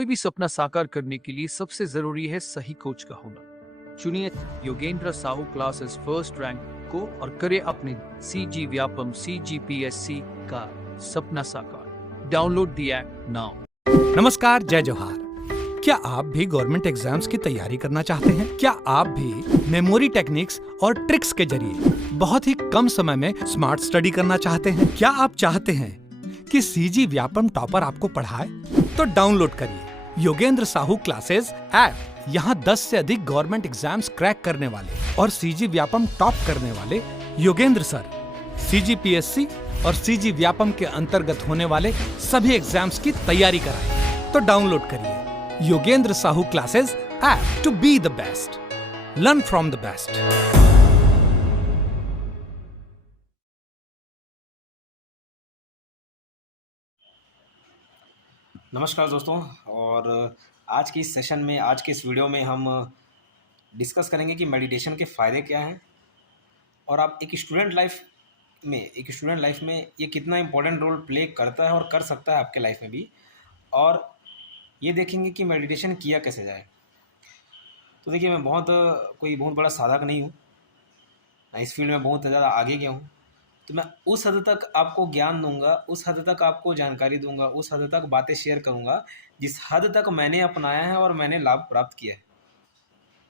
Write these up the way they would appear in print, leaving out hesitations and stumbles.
कोई भी सपना साकार करने के लिए सबसे जरूरी है सही कोच का होना। चुनिए Yogendra Sahu classes first rank को और करे अपने CG व्यापम CGPSC का सपना साकार। Download the app now. नमस्कार, जय जोहार। क्या आप भी गवर्नमेंट एग्जाम्स की तैयारी करना चाहते हैं? क्या आप भी मेमोरी टेक्निक्स और ट्रिक्स के जरिए बहुत ही कम समय में स्मार्ट स्टडी करना चाहते हैं? क्या आप चाहते हैं कि CG व्यापम टॉपर आपको पढ़ाए? तो डाउनलोड करिए योगेंद्र साहू क्लासेस ऐप। यहाँ 10 से अधिक गवर्नमेंट एग्जाम्स क्रैक करने वाले और CG व्यापम टॉप करने वाले योगेंद्र सर CGPSC और CG व्यापम के अंतर्गत होने वाले सभी एग्जाम्स की तैयारी कराएं। तो डाउनलोड करिए Yogendra Sahu classes app to be the best, learn from the best. नमस्कार दोस्तों, और आज की इस सेशन में, आज के इस वीडियो में हम डिस्कस करेंगे कि मेडिटेशन के फ़ायदे क्या हैं और आप एक स्टूडेंट लाइफ में ये कितना इम्पोर्टेंट रोल प्ले करता है और कर सकता है आपके लाइफ में भी, और ये देखेंगे कि मेडिटेशन किया कैसे जाए। तो देखिए, मैं कोई बहुत बड़ा साधक नहीं हूँ, मैं इस फील्ड में बहुत ज़्यादा आगे गया हूँ, तो मैं उस हद तक आपको ज्ञान दूंगा, उस हद तक आपको जानकारी दूंगा, उस हद तक बातें शेयर करूंगा जिस हद तक मैंने अपनाया है और मैंने लाभ प्राप्त किया है।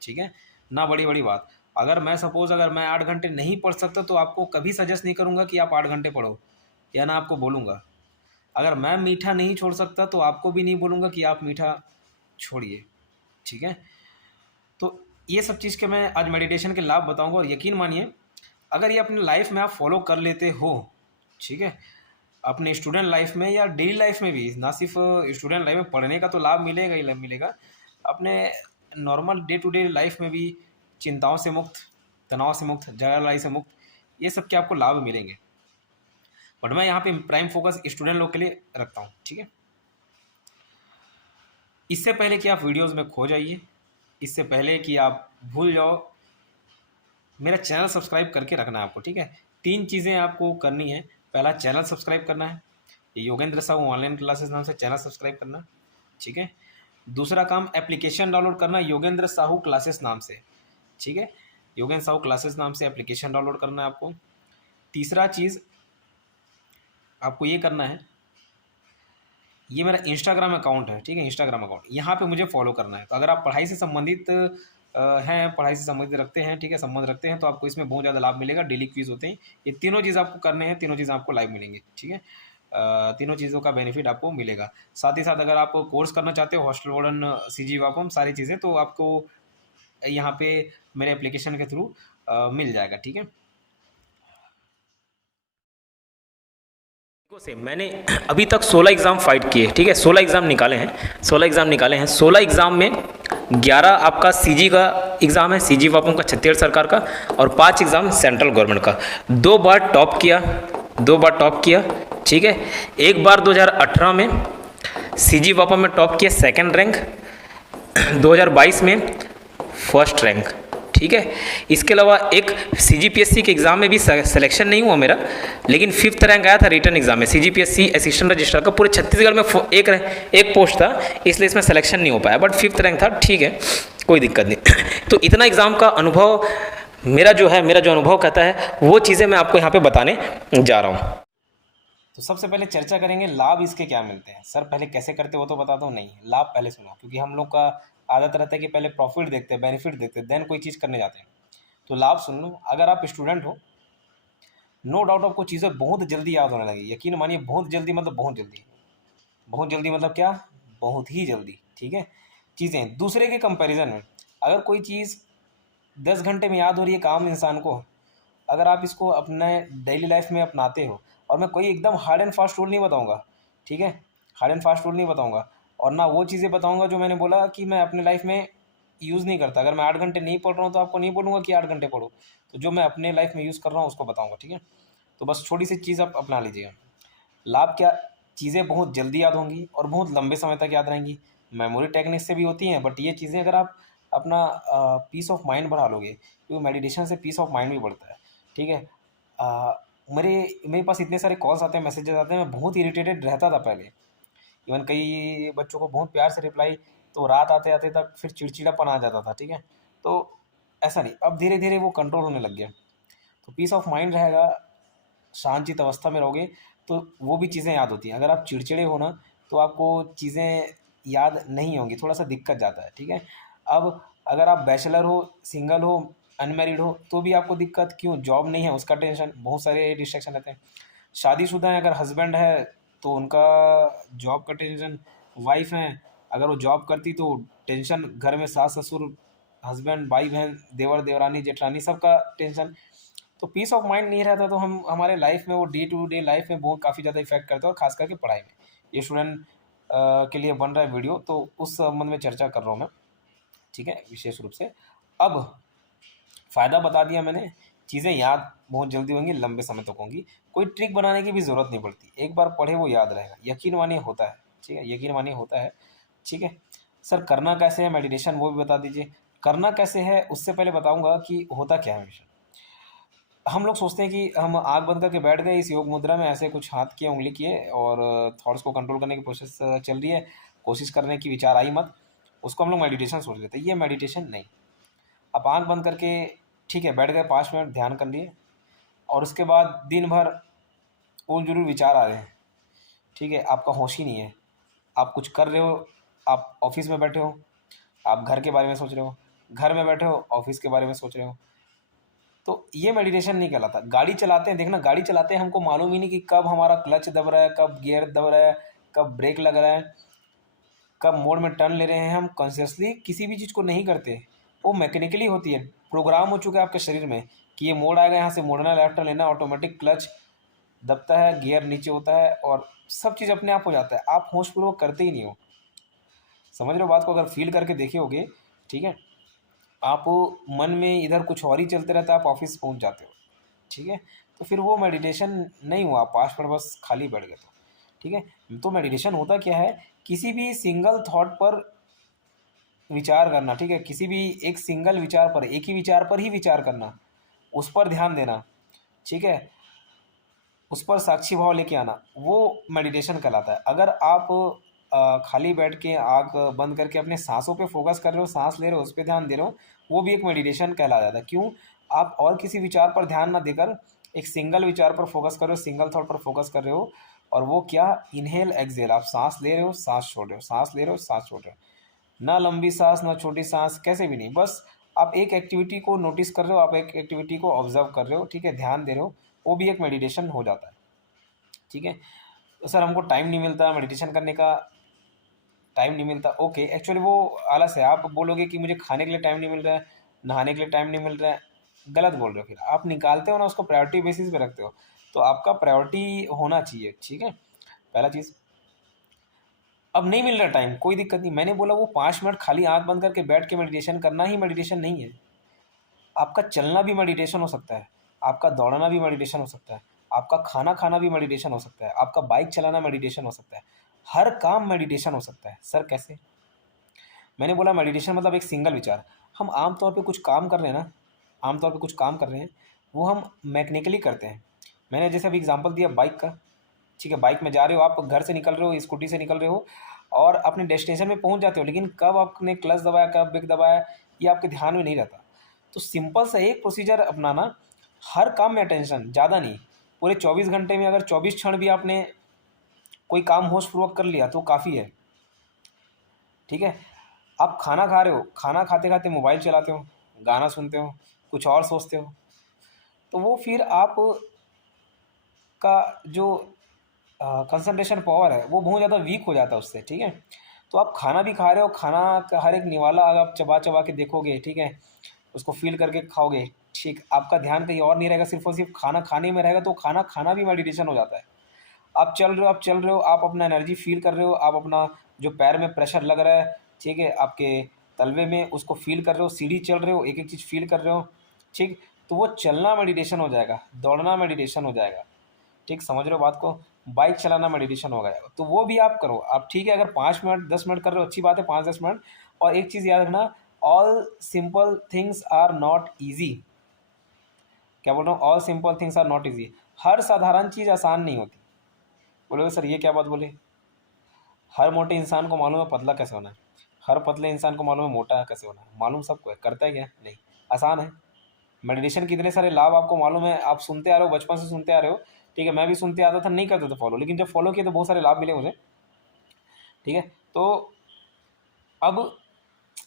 ठीक है ना? बड़ी बड़ी बात। अगर मैं 8 घंटे नहीं पढ़ सकता तो आपको कभी सजेस्ट नहीं करूंगा कि आप 8 घंटे पढ़ो, या ना आपको बोलूँगा। अगर मैं मीठा नहीं छोड़ सकता तो आपको भी नहीं बोलूँगा कि आप मीठा छोड़िए। ठीक है? तो ये सब चीज़ के मैं आज मेडिटेशन के लाभ बताऊँगा, और यकीन मानिए अगर ये अपनी लाइफ में आप फॉलो कर लेते हो, ठीक है, अपने स्टूडेंट लाइफ में या डेली लाइफ में भी, ना सिर्फ स्टूडेंट लाइफ में पढ़ने का तो लाभ मिलेगा ही मिलेगा, अपने normal day to day life में भी चिंताओं से मुक्त, तनाव से मुक्त, झगड़ा लड़ाई से मुक्त, ये सब के आपको लाभ मिलेंगे। बट मैं यहाँ पे प्राइम फोकस स्टूडेंट लोग के लिए रखता हूँ। ठीक है, इससे पहले कि आप वीडियोज़ में खो जाइए, इससे पहले कि आप भूल जाओ, मेरा चैनल सब्सक्राइब करके रखना है आपको। ठीक है, 3 चीज़ें आपको करनी है। पहला, चैनल सब्सक्राइब करना है, ये योगेंद्र साहू ऑनलाइन क्लासेस नाम से चैनल सब्सक्राइब करना। ठीक है, दूसरा काम, एप्लीकेशन डाउनलोड करना योगेंद्र साहू क्लासेस नाम से। ठीक है, योगेंद्र साहू क्लासेस नाम से एप्लीकेशन डाउनलोड करना है आपको। तीसरा चीज़ आपको ये करना है, ये मेरा इंस्टाग्राम अकाउंट है। ठीक है, इंस्टाग्राम अकाउंट, यहाँ पे मुझे फॉलो करना है। तो अगर आप पढ़ाई से संबंधित हैं, पढ़ाई से संबंधित रखते हैं, ठीक है, संबंध रखते हैं, तो आपको इसमें बहुत ज़्यादा लाभ मिलेगा। डेली क्विज होते हैं, ये तीनों चीज़ आपको करने हैं, तीनों चीज़ आपको लाइव मिलेंगे। ठीक है, तीनों चीज़ों का बेनिफिट आपको मिलेगा। साथ ही साथ अगर आप कोर्स करना चाहते हो, हॉस्टल वार्डन, CG वापम, सारी चीज़ें, तो आपको यहाँ पे मेरे एप्लीकेशन के थ्रू मिल जाएगा। ठीक है, से मैंने अभी तक 16 एग्ज़ाम फाइट किए। ठीक है, 16 एग्ज़ाम निकाले हैं, 16 एग्ज़ाम में 11 आपका CG का एग्ज़ाम है, CG वापम का, छत्तीसगढ़ सरकार का, और 5 एग्ज़ाम सेंट्रल गवर्नमेंट का। 2 बार टॉप किया। ठीक है, एक बार 2018 में CG वापम में टॉप किया, सेकंड रैंक, 2022 में फर्स्ट रैंक। ठीक है, इसके अलावा एक CGPSC के एग्ज़ाम में भी सिलेक्शन नहीं हुआ मेरा, लेकिन 5th रैंक आया था रिटर्न एग्ज़ाम में। CGPSC असिस्टेंट रजिस्ट्रार का पूरे छत्तीसगढ़ में एक पोस्ट था, इसलिए इसमें सिलेक्शन नहीं हो पाया, बट 5th रैंक था। ठीक है, कोई दिक्कत नहीं। तो इतना एग्ज़ाम का अनुभव मेरा जो अनुभव कहता है, वो चीज़ें मैं आपको यहाँ पर बताने जा रहा हूँ। तो सबसे पहले चर्चा करेंगे लाभ इसके क्या मिलते हैं। सर पहले कैसे करते हो तो बताता हूँ, नहीं, लाभ पहले सुनो, क्योंकि हम लोग का आदत रहता है कि पहले प्रॉफिट देखते हैं, बेनिफिट देखते हैं, देन कोई चीज़ करने जाते हैं। तो लाभ सुन लो। अगर आप स्टूडेंट हो, नो डाउट आपको चीज़ें बहुत जल्दी याद होने लगी। यकीन मानिए, बहुत जल्दी मतलब बहुत जल्दी। बहुत जल्दी मतलब क्या? बहुत ही जल्दी। ठीक है, चीज़ें दूसरे के कंपैरिजन में, अगर कोई चीज़ 10 घंटे में याद हो रही है काम इंसान को, अगर आप इसको अपने डेली लाइफ में अपनाते हो, और मैं कोई एकदम हार्ड एंड फास्ट रूल नहीं बताऊंगा, ठीक है, हार्ड एंड फास्ट रूल नहीं बताऊंगा, और ना वो चीज़ें बताऊंगा जो मैंने बोला कि मैं अपने लाइफ में यूज़ नहीं करता। अगर मैं 8 घंटे नहीं पढ़ रहा हूँ तो आपको नहीं बोलूँगा कि 8 घंटे पढ़ो, तो जो मैं अपने लाइफ में यूज़ कर रहा हूँ उसको बताऊँगा। ठीक है, तो बस छोटी सी चीज़ आप अपना लीजिएगा। लाभ क्या? चीज़ें बहुत जल्दी याद होंगी और बहुत लंबे समय तक याद रहेंगी। मेमोरी टेक्निक से भी होती हैं, बट ये चीज़ें अगर आप अपना पीस ऑफ माइंड बढ़ा लोगे, क्योंकि मेडिटेशन से पीस ऑफ माइंड भी बढ़ता है। ठीक है, मेरे पास इतने सारे कॉल्स आते हैं, मैसेजेस आते हैं, मैं बहुत इरिटेटेड रहता था पहले इवन कई बच्चों को बहुत प्यार से रिप्लाई, तो रात आते आते तक फिर चिड़चिड़ापन आ जाता था, ठीक है। तो ऐसा नहीं, अब धीरे धीरे वो कंट्रोल होने लग गया। तो पीस ऑफ माइंड रहेगा, शांतचित्त अवस्था में रहोगे तो वो भी चीज़ें याद होती हैं। अगर आप चिड़चिड़े हो ना तो आपको चीज़ें याद नहीं होंगी, थोड़ा सा दिक्कत जाता है, ठीक है। अब अगर आप बैचलर हो, सिंगल हो, अनमैरिड हो तो भी आपको दिक्कत क्यों, जॉब नहीं है उसका टेंशन, बहुत सारे डिस्ट्रैक्शन रहते हैं। शादीशुदा है, अगर हस्बैंड है तो उनका जॉब का टेंशन, वाइफ है अगर वो जॉब करती तो टेंशन, घर में सास ससुर, हस्बैंड, भाई बहन, देवर देवरानी जेठानी, सबका टेंशन। तो पीस ऑफ माइंड नहीं रहता तो हम हमारे लाइफ में वो डे टू डे लाइफ में बहुत काफ़ी ज़्यादा इफेक्ट करता है, और खास करके पढ़ाई में। ये स्टूडेंट के लिए बन रहा है वीडियो, तो उस संबंध में चर्चा कर रहा हूँ मैं, ठीक है, विशेष रूप से। अब फ़ायदा बता दिया मैंने, चीज़ें याद बहुत जल्दी होंगी, लंबे समय तक होंगी, कोई ट्रिक बनाने की भी ज़रूरत नहीं पड़ती, एक बार पढ़े वो याद रहेगा, यकीन मानिए होता है, ठीक है, यकीन मानिए होता है, ठीक है। सर करना कैसे है मेडिटेशन, वो भी बता दीजिए। करना कैसे है उससे पहले बताऊंगा कि होता क्या है मेडिटेशन। हम लोग सोचते हैं कि हम आँख बंद करके बैठ गए इस योग मुद्रा में, ऐसे कुछ हाथ किए, उंगली किए, और थॉट्स को कंट्रोल करने की प्रोसेस चल रही है, कोशिश करने की विचार आई मत, उसको हम लोग मेडिटेशन सोच लेते हैं। ये मेडिटेशन नहीं। आप आँख बंद करके, ठीक है, बैठ गए, 5 मिनट ध्यान कर लिए, और उसके बाद दिन भर उन जरूर विचार आ रहे हैं, ठीक है, आपका होश ही नहीं है, आप कुछ कर रहे हो, आप ऑफिस में बैठे हो, आप घर के बारे में सोच रहे हो, घर में बैठे हो, ऑफिस के बारे में सोच रहे हो, तो ये मेडिटेशन नहीं कहलाता। गाड़ी चलाते हैं, देखना, गाड़ी चलाते हैं, हमको मालूम ही नहीं कि कब हमारा क्लच दब रहा है, कब गियर दब रहा है, कब ब्रेक लग रहा है, कब मोड़ में टर्न ले रहे हैं। हम कॉन्शियसली किसी भी चीज़ को नहीं करते, वो मैकेनिकली होती है, प्रोग्राम हो चुका है आपके शरीर में कि ये मोड़ आएगा, यहाँ से मोड़ना, लेफ्ट टर्न लेना, ऑटोमेटिक क्लच दबता है, गियर नीचे होता है, और सब चीज़ अपने आप हो जाता है, आप होशपूर्वक करते ही नहीं हो। समझ रहे हो बात को, अगर फील करके देखे होगे, ठीक है, आप मन में इधर कुछ और ही चलते रहता है, आप ऑफिस पहुंच जाते हो, ठीक है, तो फिर वो मेडिटेशन नहीं हुआ, 5 मिनट बस खाली बैठ गए, तो ठीक है। तो मेडिटेशन होता क्या है, किसी भी सिंगल थॉट पर विचार करना, ठीक है, किसी भी एक सिंगल विचार पर, एक ही विचार पर ही विचार करना, उस पर ध्यान देना, ठीक है, उस पर साक्षी भाव लेके आना, वो मेडिटेशन कहलाता है। अगर आप खाली बैठ के आँख बंद करके अपने सांसों पे फोकस कर रहे हो, सांस ले रहे हो, उस पर ध्यान दे रहे हो, वो भी एक मेडिटेशन कहला जाता है। क्यों, आप और किसी विचार पर ध्यान ना देकर एक सिंगल विचार पर फोकस कर रहे हो, सिंगल थॉट पर फोकस कर रहे हो, और वो क्या, इनहेल एक्सहेल, आप सांस ले रहे हो, सांस छोड़ रहे हो, सांस ले रहे हो, सांस छोड़ रहे हो, ना लंबी सांस ना छोटी सांस, कैसे भी नहीं, बस आप एक एक्टिविटी को नोटिस कर रहे हो, आप एक एक्टिविटी को ऑब्जर्व कर रहे हो, ठीक है, ध्यान दे रहे हो, वो भी एक मेडिटेशन हो जाता है, ठीक है। तो सर हमको टाइम नहीं मिलता, मेडिटेशन करने का टाइम नहीं मिलता, ओके, एक्चुअली वो आलस है। आप बोलोगे कि मुझे खाने के लिए टाइम नहीं मिल रहा है, नहाने के लिए टाइम नहीं मिल रहा है, गलत बोल रहे हो। फिर आप निकालते हो ना, उसको प्रायोरिटी बेसिस पे रखते हो, तो आपका प्रायोरिटी होना चाहिए, ठीक है, पहला चीज़। अब नहीं मिल रहा टाइम, कोई दिक्कत नहीं, मैंने बोला वो 5 मिनट खाली आंख बंद करके बैठ के मेडिटेशन करना ही मेडिटेशन नहीं है। आपका चलना भी मेडिटेशन हो सकता है, आपका दौड़ना भी मेडिटेशन हो सकता है, आपका खाना खाना भी मेडिटेशन हो सकता है, आपका बाइक चलाना मेडिटेशन हो सकता है, हर काम मेडिटेशन हो सकता है। सर कैसे, मैंने बोला मेडिटेशन मतलब एक सिंगल विचार। हम आमतौर पे कुछ काम कर रहे हैं ना, आमतौर पे कुछ काम कर रहे हैं, वो हम मैकेनिकली करते हैं। मैंने जैसे अभी एग्जांपल दिया बाइक का, ठीक है, बाइक में जा रहे हो, आप घर से निकल रहे हो, स्कूटी से निकल रहे हो, और अपने डेस्टिनेशन में पहुंच जाते हो, लेकिन कब आपने क्लच दबाया, कब ब्रेक दबाया, ये आपके ध्यान में नहीं रहता। तो सिंपल सा एक प्रोसीजर अपनाना, हर काम में अटेंशन, ज़्यादा नहीं, पूरे 24 घंटे में अगर 24 क्षण भी आपने कोई काम होशपूर्वक कर लिया तो काफ़ी है, ठीक है। आप खाना खा रहे हो, खाना खाते खाते मोबाइल चलाते हो, गाना सुनते हो, कुछ और सोचते हो, तो वो फिर आप का जो कंसंट्रेशन पावर है वो बहुत ज़्यादा वीक हो जाता है उससे, ठीक है। तो आप खाना भी खा रहे हो, खाना का हर एक निवाला अगर आप चबा चबा के देखोगे, ठीक है, उसको फील करके खाओगे, ठीक, आपका ध्यान कहीं और नहीं रहेगा, सिर्फ और सिर्फ खाना खाने में रहेगा, तो खाना खाना भी मेडिटेशन हो जाता है। आप चल रहे हो, आप चल रहे हो, आप अपना एनर्जी फील कर रहे हो, आप अपना जो पैर में प्रेशर लग रहा है, ठीक है, आपके तलवे में, उसको फील कर रहे हो, सीढ़ी चल रहे हो, एक एक चीज़ फील कर रहे हो, ठीक, तो वो चलना मेडिटेशन हो जाएगा, दौड़ना मेडिटेशन हो जाएगा, ठीक, समझ रहे हो बात को, बाइक चलाना मेडिटेशन हो गया, तो वो भी आप करो आप, ठीक है। अगर 5 मिनट 10 मिनट कर रहे हो अच्छी बात है, 5-10 मिनट। और एक चीज़ याद रखना, all simple things are not easy. क्या बोल रहा हूँ, all simple things are not easy, हर साधारण चीज़ आसान नहीं होती। बोलोगे सर ये क्या बात बोले, हर मोटे इंसान को मालूम है पतला कैसे होना है, हर पतले इंसान को मालूम है मोटा कैसे होना है, मालूम सबको है, करता है क्या? नहीं, आसान है। मेडिटेशन के इतने सारे लाभ आपको मालूम है, आप सुनते आ रहे हो, बचपन से सुनते आ रहे हो, ठीक है। मैं भी सुनते आता था, नहीं करता था फॉलो, लेकिन जब फॉलो किया तो बहुत सारे लाभ मिले मुझे, ठीक है। तो अब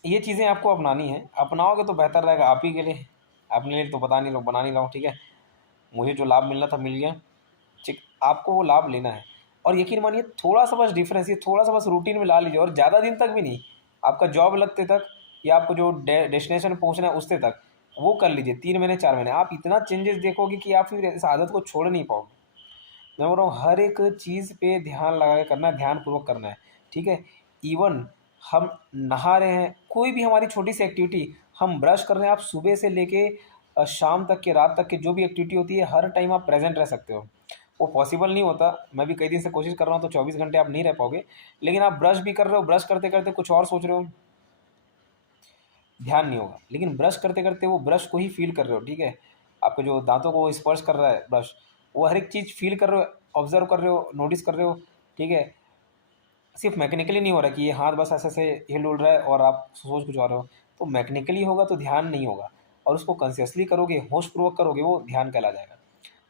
ये चीज़ें आपको अपनानी है, अपनाओगे तो बेहतर रहेगा आप ही के लिए, अपने लिए तो बना नहीं रहा हूँ, ठीक है। मुझे जो लाभ मिलना था मिल गया, ठीक। आपको वो लाभ लेना है, और यकीन मानिए थोड़ा सा बस डिफरेंस, ये थोड़ा सा बस रूटीन में ला लीजिए, और ज़्यादा दिन तक भी नहीं, आपका जॉब लगते तक या आपको जो डेस्टिनेशन पहुंचना है उससे तक वो कर लीजिए, 3 महीने 4 महीने, आप इतना चेंजेस देखोगे कि आप फिर इस आदत को छोड़ नहीं पाओगे। मैं बोल रहा हूँ हर एक चीज़ पे ध्यान लगा के करना है, ध्यानपूर्वक करना है, ठीक है। इवन हम नहा रहे हैं, कोई भी हमारी छोटी सी एक्टिविटी, हम ब्रश कर रहे हैं, आप सुबह से लेके शाम तक के, रात तक की जो भी एक्टिविटी होती है, हर टाइम आप प्रेजेंट रह सकते हो। वो पॉसिबल नहीं होता, मैं भी कई दिन से कोशिश कर रहा हूँ, तो 24 घंटे आप नहीं रह पाओगे, लेकिन आप ब्रश भी कर रहे हो, ब्रश करते करते कुछ और सोच रहे हो, ध्यान नहीं होगा। लेकिन ब्रश करते करते वो ब्रश को ही फील कर रहे हो, ठीक है। आपके जो दांतों को स्पर्श कर रहा है ब्रश, वो हर एक चीज़ फील कर रहे हो, ऑब्जर्व कर रहे हो, नोटिस कर रहे हो, ठीक है। सिर्फ मैकेनिकली नहीं हो रहा कि ये हाथ बस ऐसे से हिल उल रहा है और आप सोच कुछ और रहे हो, तो मैकेनिकली होगा तो ध्यान नहीं होगा, और उसको कॉन्शियसली करोगे, होशपूर्वक करोगे, वो ध्यान कहला जाएगा।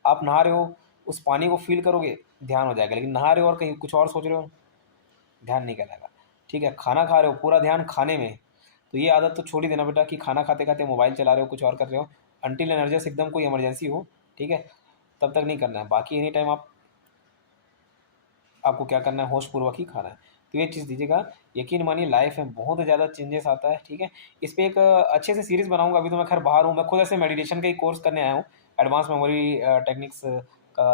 आप नहा रहे हो, उस पानी को फील करोगे, ध्यान हो जाएगा, लेकिन नहा रहे हो और कहीं कुछ और सोच रहे हो, ध्यान नहीं कहलाएगा, ठीक है। खाना खा रहे हो, पूरा ध्यान खाने में, तो ये आदत तो छोड़ ही देना बेटा कि खाना खाते खाते मोबाइल चला रहे हो, कुछ और कर रहे हो, अनटिल एनर्जेस एकदम कोई इमरजेंसी हो, ठीक है, तब तक नहीं करना है। बाकी एनी टाइम आपको क्या करना है, होशपूर्वक ही खाना है। तो ये चीज़ दीजिएगा, यकीन मानिए लाइफ में बहुत ज़्यादा चेंजेस आता है, ठीक है। इस पर एक अच्छे से सीरीज़ बनाऊंगा, अभी तो मैं खैर बाहर हूँ, मैं खुद ऐसे मेडिटेशन का ही कोर्स करने आया हूँ, एडवांस मेमोरी टेक्निक्स का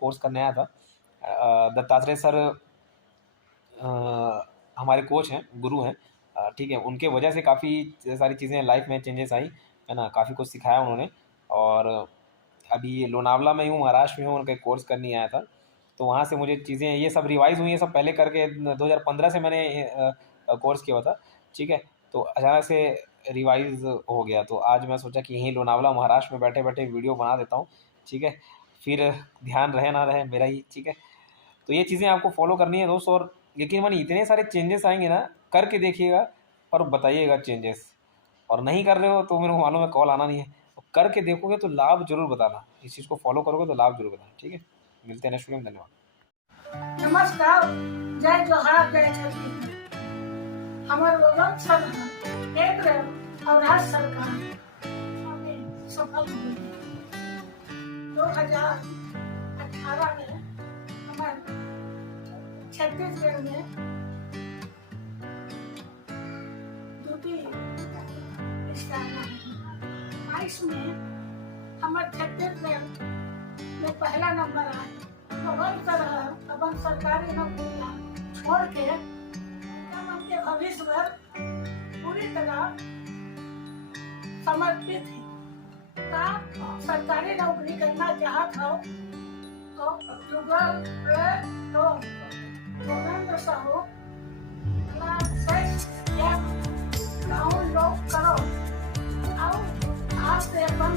कोर्स करने आया था। दत्तात्रेय सर हमारे कोच हैं, गुरु हैं, ठीक है। उनके वजह से काफ़ी सारी चीज़ें लाइफ में चेंजेस आई, है ना, काफ़ी कुछ सिखाया उन्होंने। और अभी लोनावला में हूँ, महाराष्ट्र में हूँ, उनका एक कोर्स करने आया था, तो वहाँ से मुझे चीज़ें ये सब रिवाइज़ हुई, ये सब पहले करके 2015 से मैंने कोर्स किया हुआ था, ठीक है। तो अचानक से रिवाइज़ हो गया, तो आज मैं सोचा कि यहीं लोनावला महाराष्ट्र में बैठे बैठे वीडियो बना देता हूँ, ठीक है। फिर ध्यान रहे ना रहे मेरा ही, ठीक है। तो ये चीज़ें आपको फॉलो करनी है दोस्त, और यकीन मानिए इतने सारे चेंजेस आएंगे ना, करके देखिएगा और बताइएगा चेंजेस। और नहीं कर रहे हो तो मेरे को मालूम है कॉल आना नहीं है, तो करके देखोगे तो लाभ जरूर बताना, इस चीज़ को फॉलो करोगे तो लाभ जरूर बताना, ठीक है। मिलते हैं नेक्स्ट वीडियो में, धन्यवाद। नमस्कार, जय जोहार, जय छत्तीसगढ़। हमारे वजन सब केंद्र और राज्य सरकार हमें सफल हुई। 2018 में हमारे छत्तीसगढ़ में ड्यूटी बाईस में हमारे छत्तीसगढ़ में पहला नंबर आया। अपन सरकारी नौकरियां छोड़ के हम अपने भविष्य पर पूरी तरह समर्पित है। आप सरकारी नौकरी करना चाहते हो तो गूगल पे तो गोविंद साहू डाउनलोड करो और आप से अपन